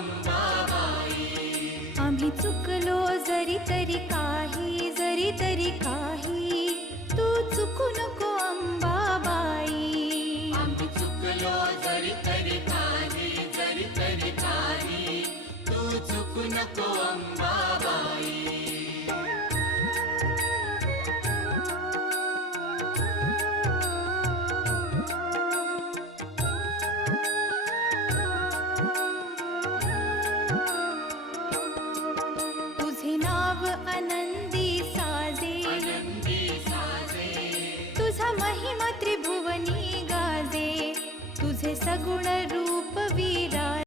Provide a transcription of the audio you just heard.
अंबाबाई. आम्ही चुकलो जरी तरी काही, तू चुकू नको अंबाबाई. आम्ही चुकलो जरी तरी काही, तू चुकू नको अंबाबाई. तुझे नाव आनंदी साजे, तुझा महिमा त्रिभुवनी गाजे. तुझे सगुण रूप